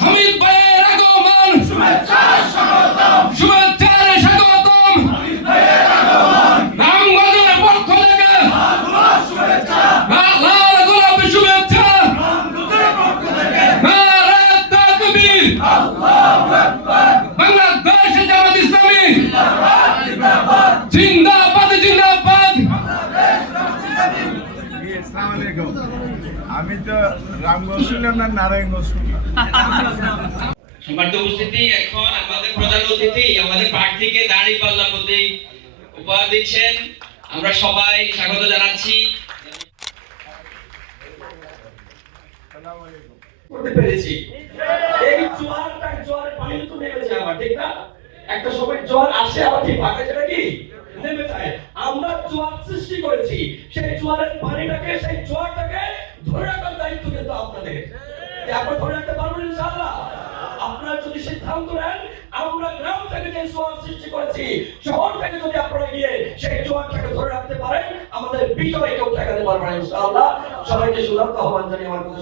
হামিদ ভাইয়ের আগমন। শুভেচ্ছার স্বাগতম। রামগঞ্জের পক্ষ থেকে। লাল গোলাপি শুভেচ্ছা। বাংলাদেশ জামাত ইসলামী। জিন্দাবাদ জিন্দাবাদ। আসসালামু আলাইকুম। আমি তো রামগঞ্জ শুনলাম না নারায়ণগঞ্জ শুনলাম। সম্মানিত উপস্থিতি এখন আমাদের প্রধান অতিথি আমাদের প্রার্থীকে দাঁড়ি পাল্লা প্রতি উপহার দিচ্ছেন। আমরা সবাই স্বাগত জানাচ্ছি। করতে পেরেছি। এই জোয়ারটা জোয়ারের পানি তো নেমে যায় আবার ঠিক না? একটা সময় জোয়ার আসে আবার ঠিক ভাগে সেটা কি নেমে যায়। আমরা জোয়ার সৃষ্টি করেছি। সেই জোয়ারের পানিটাকে, সেই জোয়ারটাকে ধরে রাখার দায়িত্ব কিন্তু আপনাদের। আপনি ধরে রাখতে পারবেন ইনশাআল্লাহ। আপনারা যদি সিদ্ধান্ত নেন, আমরা গ্রাম থেকে যে সৃষ্টি করেছি, শহর থেকে যদি আপনারা গিয়ে সেই জোয়ারটাকে ধরে রাখতে পারেন, আমাদের বিজয় কেউ ঠেকাতে পারবে না ইনশাআল্লাহ। সবাইকে সুদান্ত আহ্বান জানিয়ে আমার কথা